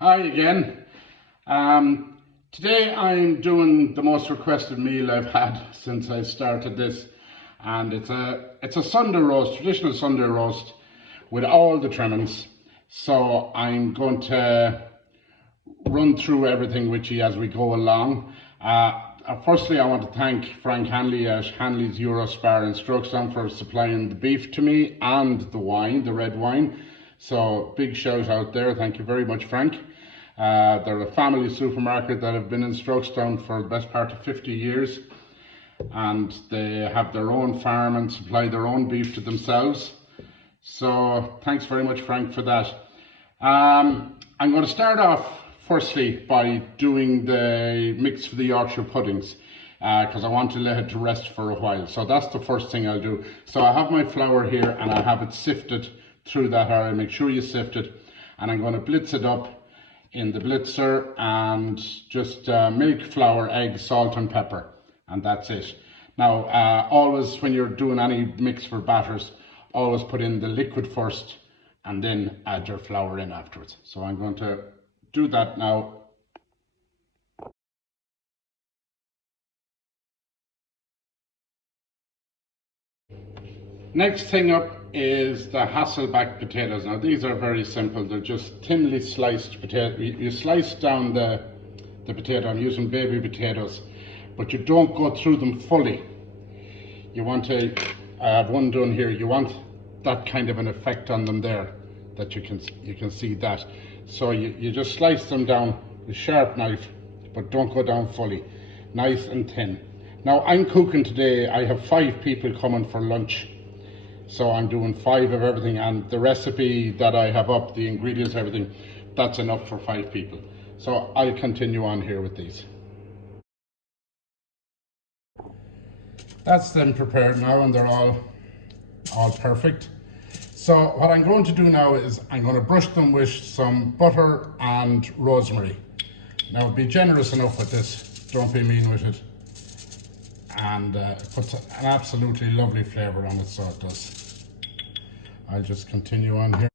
Hi again. Today I'm doing the most requested meal I've had since I started this, and it's a Sunday roast, traditional Sunday roast with all the trimmings. So I'm going to run through everything with you as we go along. Firstly, I want to thank Frank Hanley at Hanley's Eurospar in Strokestown for supplying the beef to me and the wine, the red wine. So big shout out there. Thank you very much, Frank. They're a family supermarket that have been in Strokestown for the best part of 50 years, and they have their own farm and supply their own beef to themselves. So thanks very much, Frank, for that. I'm going to start off firstly by doing the mix for the Yorkshire puddings, because I want to let it to rest for a while. So that's the first thing I'll do. So I have my flour here and I have it sifted through that area. Make sure you sift it, and I'm going to blitz it up in the blitzer, and just milk, flour, egg, salt and pepper, and that's it. Now always when you're doing any mix for batters, always put in the liquid first and then add your flour in afterwards. So I'm going to do that now. Next thing up is the Hasselback potatoes. Now these are very simple. They're just thinly sliced potato. You slice down the potato. I'm using baby potatoes, but you don't go through them fully. You want to, I have one done here. You want that kind of an effect on them there, that you can see that. So you just slice them down with a sharp knife, but don't go down fully. Nice and thin. Now I'm cooking today. I have 5 people coming for lunch. So I'm doing 5 of everything, and the recipe that I have up, the ingredients, everything, that's enough for 5 people. So I'll continue on here with these. That's them prepared now, and they're all perfect. So what I'm going to do now is I'm going to brush them with some butter and rosemary. Now be generous enough with this, don't be mean with it. And it puts an absolutely lovely flavour on it, so it does. I'll just continue on here.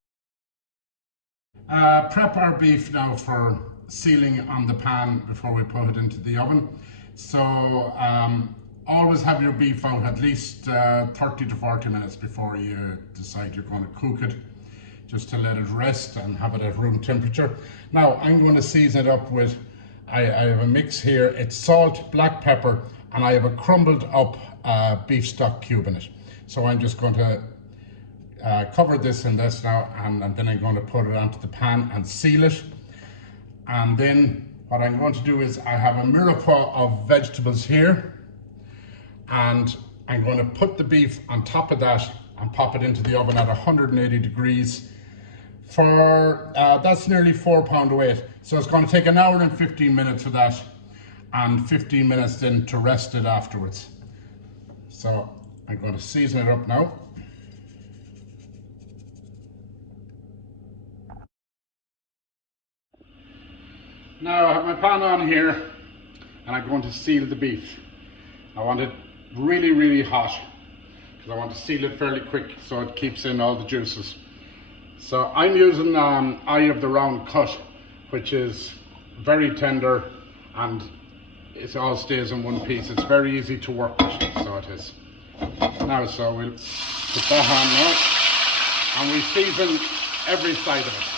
Prep our beef now for sealing on the pan before we put it into the oven. So always have your beef out at least 30 to 40 minutes before you decide you're going to cook it, just to let it rest and have it at room temperature. Now I'm going to season it up with, I have a mix here. It's salt, black pepper, and I have a crumbled up beef stock cube in it. So I'm just going to cover this in this now, and then I'm going to put it onto the pan and seal it. And then what I'm going to do is I have a mirepoix of vegetables here, and I'm going to put the beef on top of that and pop it into the oven at 180 degrees for, that's nearly 4 pound weight. So it's going to take 1 hour and 15 minutes for that, and 15 minutes then to rest it afterwards. So I'm going to season it up now. Now I have my pan on here, and I'm going to seal the beef. I want it really, really hot, because I want to seal it fairly quick so it keeps in all the juices. So I'm using eye of the round cut, which is very tender, and it all stays in one piece. It's very easy to work with, so it is. Now, so we'll put that on now, and we season every side of it.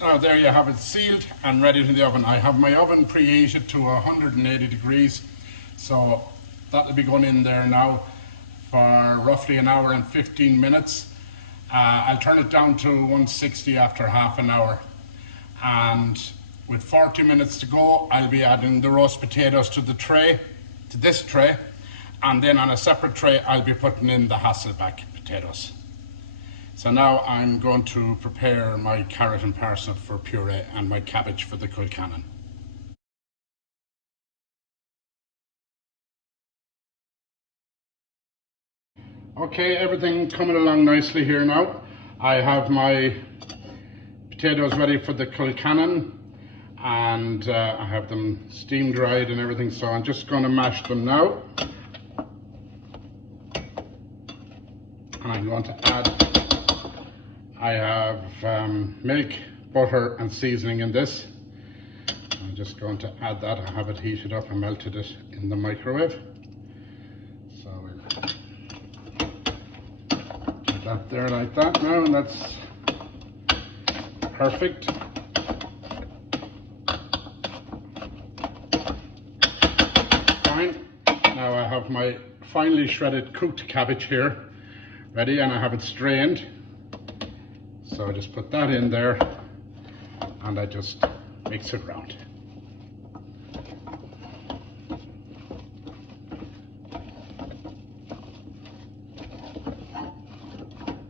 Now there you have it, sealed and ready to the oven. I have my oven preheated to 180 degrees, so that'll be going in there now for roughly 1 hour and 15 minutes. I'll turn it down to 160 after half an hour, and with 40 minutes to go, I'll be adding the roast potatoes to the tray, to this tray, and then on a separate tray I'll be putting in the Hasselback potatoes. So now I'm going to prepare my carrot and parsnip for puree and my cabbage for the Kilcannon. Okay, everything coming along nicely here now. I have my potatoes ready for the Kilcannon, and I have them steam dried and everything, so I'm just going to mash them now. and I'm going to add, I have milk, butter and seasoning in this. I'm just going to add that. I have it heated up and melted it in the microwave. So we'll put that there like that now, and that's perfect. Fine. Now I have my finely shredded cooked cabbage here ready, and I have it strained. So I just put that in there and I just mix it around.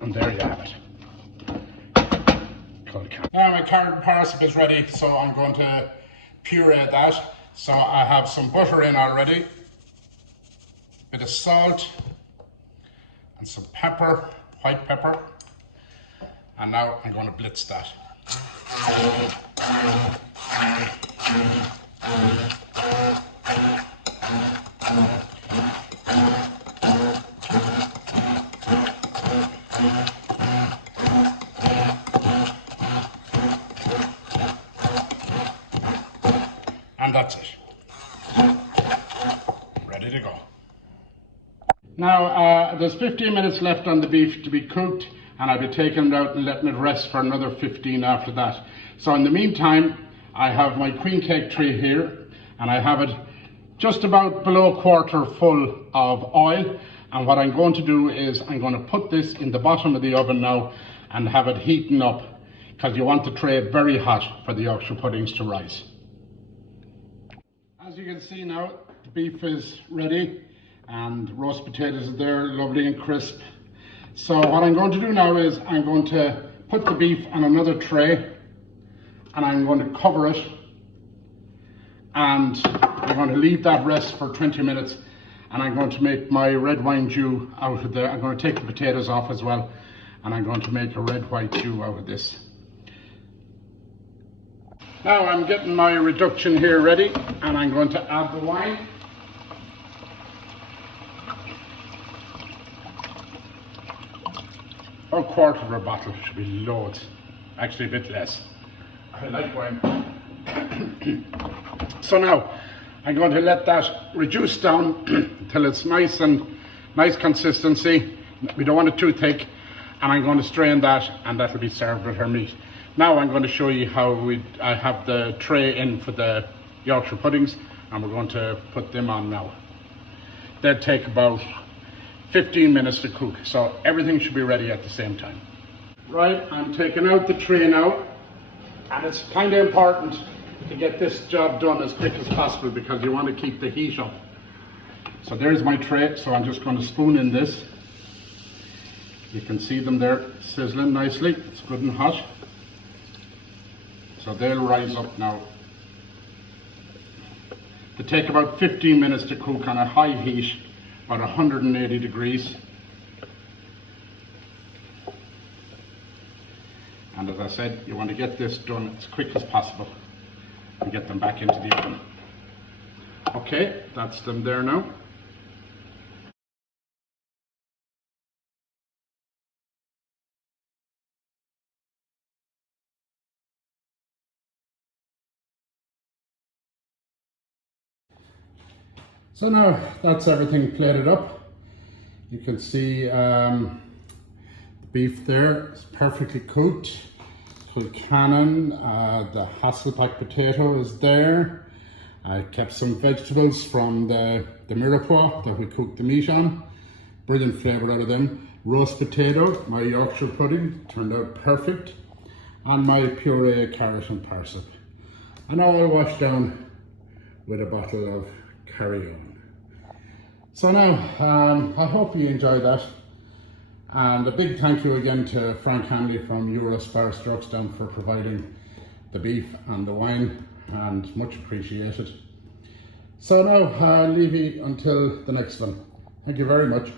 And there you have it. Now my carrot and parsley is ready, so I'm going to puree that. So I have some butter in already, a bit of salt and some pepper, white pepper. And now I'm going to blitz that. And that's it. Ready to go. Now there's 15 minutes left on the beef to be cooked, and I'll be taking it out and letting it rest for another 15 after that. So in the meantime, I have my queen cake tray here, and I have it just about below a quarter full of oil. And what I'm going to do is I'm going to put this in the bottom of the oven now and have it heating up, because you want the tray very hot for the Yorkshire puddings to rise. As you can see now, the beef is ready and roast potatoes are there, lovely and crisp. So what I'm going to do now is I'm going to put the beef on another tray and I'm going to cover it, and I'm going to leave that rest for 20 minutes, and I'm going to make my red wine jus out of there. I'm going to take the potatoes off as well, and I'm going to make a red white jus out of this. Now I'm getting my reduction here ready, and I'm going to add the wine. About a quarter of a bottle, should be loads. Actually a bit less. I like wine. So now I'm going to let that reduce down until it's nice consistency. We don't want it too thick, and I'm going to strain that, and that'll be served with our meat. Now I'm going to show you how I have the tray in for the Yorkshire puddings, and we're going to put them on now. They'll take about 15 minutes to cook, so everything should be ready at the same time. Right, I'm taking out the tray now, and it's kind of important to get this job done as quick as possible because you want to keep the heat up. So there's my tray, so I'm just going to spoon in this. You can see them there sizzling nicely, it's good and hot. So they'll rise up now. They take about 15 minutes to cook on a high heat, about 180 degrees. And as I said, you want to get this done as quick as possible and get them back into the oven. Okay, that's them there now. So now that's everything plated up. You can see the beef there is perfectly cooked. Kilcannon, the Hasselback potato is there. I kept some vegetables from the mirepoix that we cooked the meat on. Brilliant flavour out of them. Roast potato, my Yorkshire pudding, turned out perfect. And my puree carrot and parsley. And all washed down with a bottle of Carry-On. So now, I hope you enjoyed that. And a big thank you again to Frank Hanley from Eurospar Struxdown for providing the beef and the wine, and much appreciated. So now I'll leave you until the next one. Thank you very much.